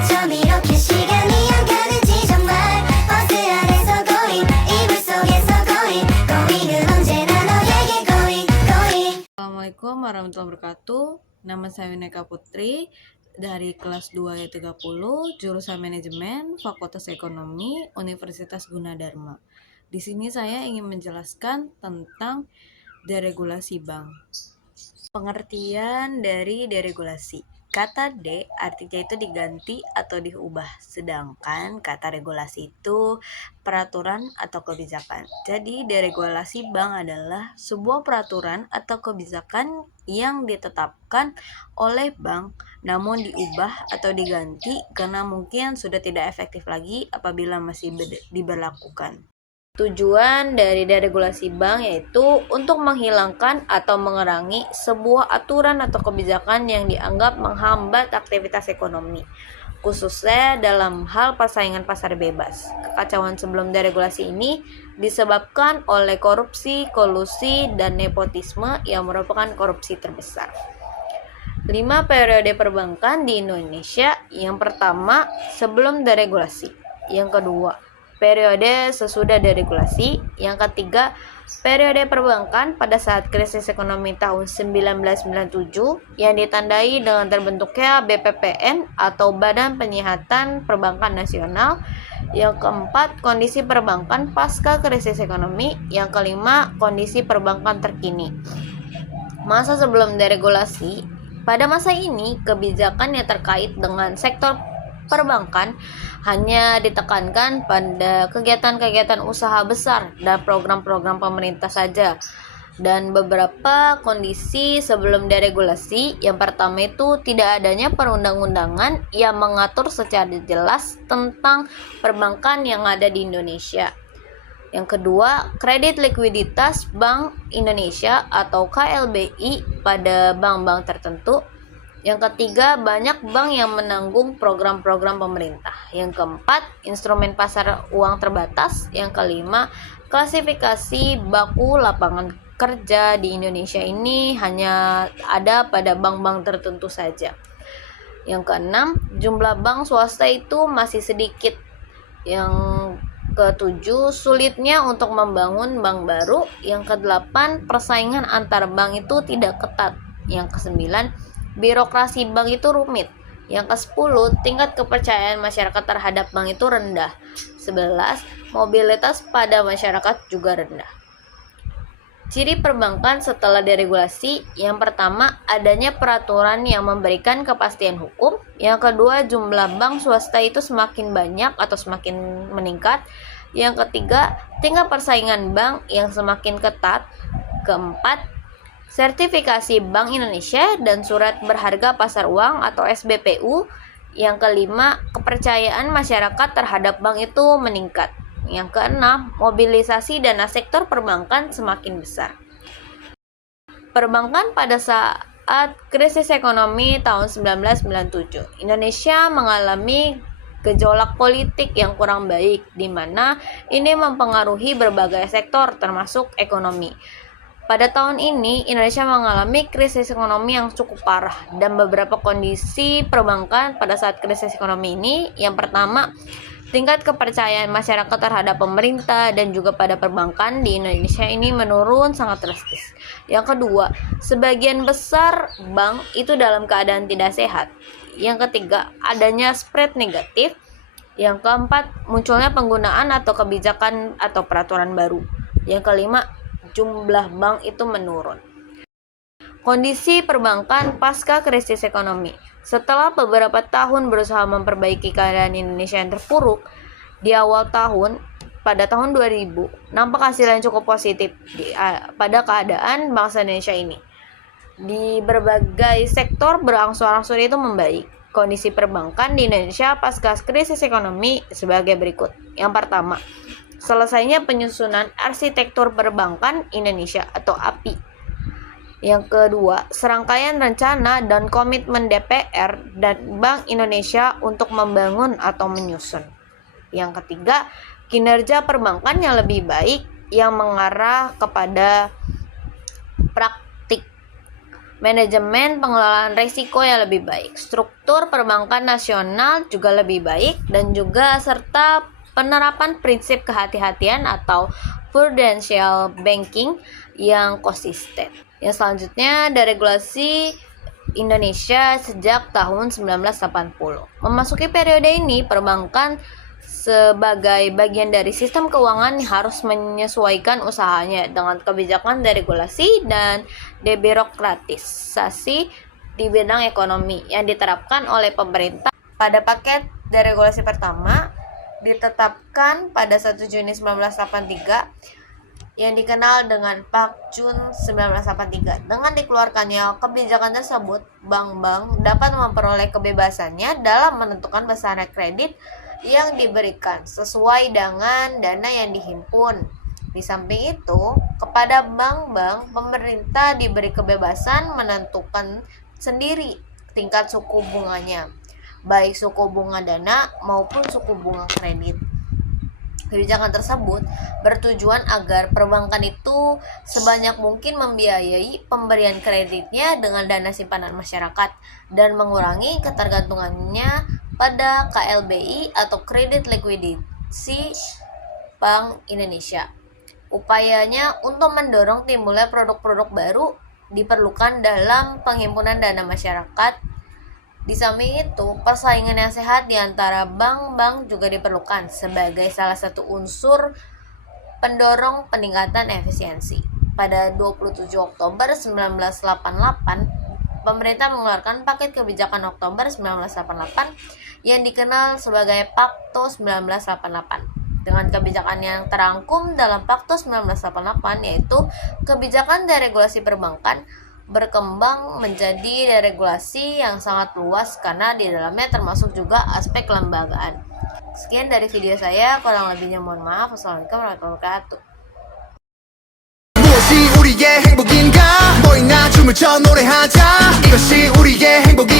어쩜 이렇게 시간이 안 가는지 정말 버스 안에서 고잉 이불 속에서 고잉 고잉은 언제나 너에게 고잉 고잉. Assalamualaikum warahmatullahi wabarakatuh. Nama saya Wineka Putri dari kelas 2 ayat 30, jurusan manajemen, Fakultas Ekonomi, Universitas Gunadarma. Di sini saya ingin menjelaskan tentang deregulasi bank. Pengertian dari deregulasi. Kata de artinya itu diganti atau diubah, sedangkan kata regulasi itu peraturan atau kebijakan. Jadi deregulasi bank adalah sebuah peraturan atau kebijakan yang ditetapkan oleh bank namun diubah atau diganti karena mungkin sudah tidak efektif lagi apabila masih diberlakukan. Tujuan dari deregulasi bank yaitu untuk menghilangkan atau mengurangi sebuah aturan atau kebijakan yang dianggap menghambat aktivitas ekonomi, khususnya dalam hal persaingan pasar bebas. Kekacauan sebelum deregulasi ini disebabkan oleh korupsi, kolusi, dan nepotisme yang merupakan korupsi terbesar. 5 periode perbankan di Indonesia. Yang pertama, sebelum deregulasi. Yang kedua, periode sesudah deregulasi. Yang ketiga, periode perbankan pada saat krisis ekonomi tahun 1997 yang ditandai dengan terbentuknya BPPN atau Badan Penyihatan Perbankan Nasional. Yang keempat, kondisi perbankan pasca krisis ekonomi. Yang kelima, kondisi perbankan terkini. Masa sebelum deregulasi. Pada masa ini, kebijakan yang terkait dengan sektor perbankan hanya ditekankan pada kegiatan-kegiatan usaha besar dan program-program pemerintah saja. Dan beberapa kondisi sebelum deregulasi, yang pertama itu tidak adanya perundang-undangan yang mengatur secara jelas tentang perbankan yang ada di Indonesia. Yang kedua, kredit likuiditas Bank Indonesia atau KLBI pada bank-bank tertentu. Yang ketiga, banyak bank yang menanggung program-program pemerintah. Yang keempat, instrumen pasar uang terbatas. Yang kelima, klasifikasi baku lapangan kerja di Indonesia ini hanya ada pada bank-bank tertentu saja. Yang keenam, jumlah bank swasta itu masih sedikit. Yang ketujuh, sulitnya untuk membangun bank baru. Yang kedelapan, persaingan antar bank itu tidak ketat. Yang kesembilan, birokrasi bank itu rumit. Yang ke-10, tingkat kepercayaan masyarakat terhadap bank itu rendah. 11, mobilitas pada masyarakat juga rendah. Ciri perbankan setelah deregulasi. Yang pertama, adanya peraturan yang memberikan kepastian hukum. Yang kedua, jumlah bank swasta itu semakin banyak atau semakin meningkat. Yang ketiga, tingkat persaingan bank yang semakin ketat. Keempat, sertifikasi Bank Indonesia dan surat berharga pasar uang atau SBPU. Yang kelima, kepercayaan masyarakat terhadap bank itu meningkat. Yang keenam, mobilisasi dana sektor perbankan semakin besar. Perbankan pada saat krisis ekonomi tahun 1997, Indonesia mengalami gejolak politik yang kurang baik, di mana ini mempengaruhi berbagai sektor termasuk ekonomi. Pada tahun ini, Indonesia mengalami krisis ekonomi yang cukup parah dan beberapa kondisi perbankan pada saat krisis ekonomi ini. Yang pertama, tingkat kepercayaan masyarakat terhadap pemerintah dan juga pada perbankan di Indonesia ini menurun sangat drastis. Yang kedua, sebagian besar bank itu dalam keadaan tidak sehat. Yang ketiga, adanya spread negatif. Yang keempat, munculnya penggunaan atau kebijakan atau peraturan baru. Yang kelima, jumlah bank itu menurun. Kondisi perbankan pasca krisis ekonomi. Setelah beberapa tahun berusaha memperbaiki keadaan Indonesia yang terpuruk, di awal tahun, pada tahun 2000, nampak hasil yang cukup positif pada keadaan bangsa Indonesia ini. Di berbagai sektor berangsur-angsur itu membaik. Kondisi perbankan di Indonesia pasca krisis ekonomi sebagai berikut. Yang pertama, selesainya penyusunan arsitektur perbankan Indonesia atau API. Yang kedua, serangkaian rencana dan komitmen DPR dan Bank Indonesia untuk membangun atau menyusun. Yang ketiga, kinerja perbankan yang lebih baik yang mengarah kepada praktik. manajemen pengelolaan risiko yang lebih baik, struktur perbankan nasional juga lebih baik, dan juga serta penerapan prinsip kehati-hatian atau prudential banking yang konsisten. Yang selanjutnya ada regulasi Indonesia sejak tahun 1980. Memasuki periode ini, perbankan sebagai bagian dari sistem keuangan harus menyesuaikan usahanya dengan kebijakan deregulasi dan debirokratisasi di bidang ekonomi yang diterapkan oleh pemerintah. Pada paket deregulasi pertama ditetapkan pada 1 Juni 1983 yang dikenal dengan Pak Jun 1983. Dengan dikeluarkannya kebijakan tersebut, bank-bank dapat memperoleh kebebasannya dalam menentukan besaran kredit yang diberikan sesuai dengan dana yang dihimpun. Di samping itu, kepada bank-bank, pemerintah diberi kebebasan menentukan sendiri tingkat suku bunganya, baik suku bunga dana maupun suku bunga kredit. Kebijakan tersebut bertujuan agar perbankan itu sebanyak mungkin membiayai pemberian kreditnya dengan dana simpanan masyarakat dan mengurangi ketergantungannya pada KLBI atau Kredit Likuidasi Bank Indonesia. Upayanya untuk mendorong timbulnya produk-produk baru diperlukan dalam penghimpunan dana masyarakat. Di samping itu, persaingan yang sehat di antara bank-bank juga diperlukan sebagai salah satu unsur pendorong peningkatan efisiensi. Pada 27 Oktober 1988, pemerintah mengeluarkan paket kebijakan Oktober 1988 yang dikenal sebagai Pakto 1988. Dengan kebijakan yang terangkum dalam Pakto 1988, yaitu kebijakan deregulasi perbankan, berkembang menjadi deregulasi yang sangat luas karena di dalamnya termasuk juga aspek kelembagaan. Sekian dari video saya, kurang lebihnya mohon maaf. Wassalamualaikum warahmatullahi wabarakatuh. 무엇이 우리의 행복인가 너희나 춤을 춰 노래하자 이것이 우리의 행복이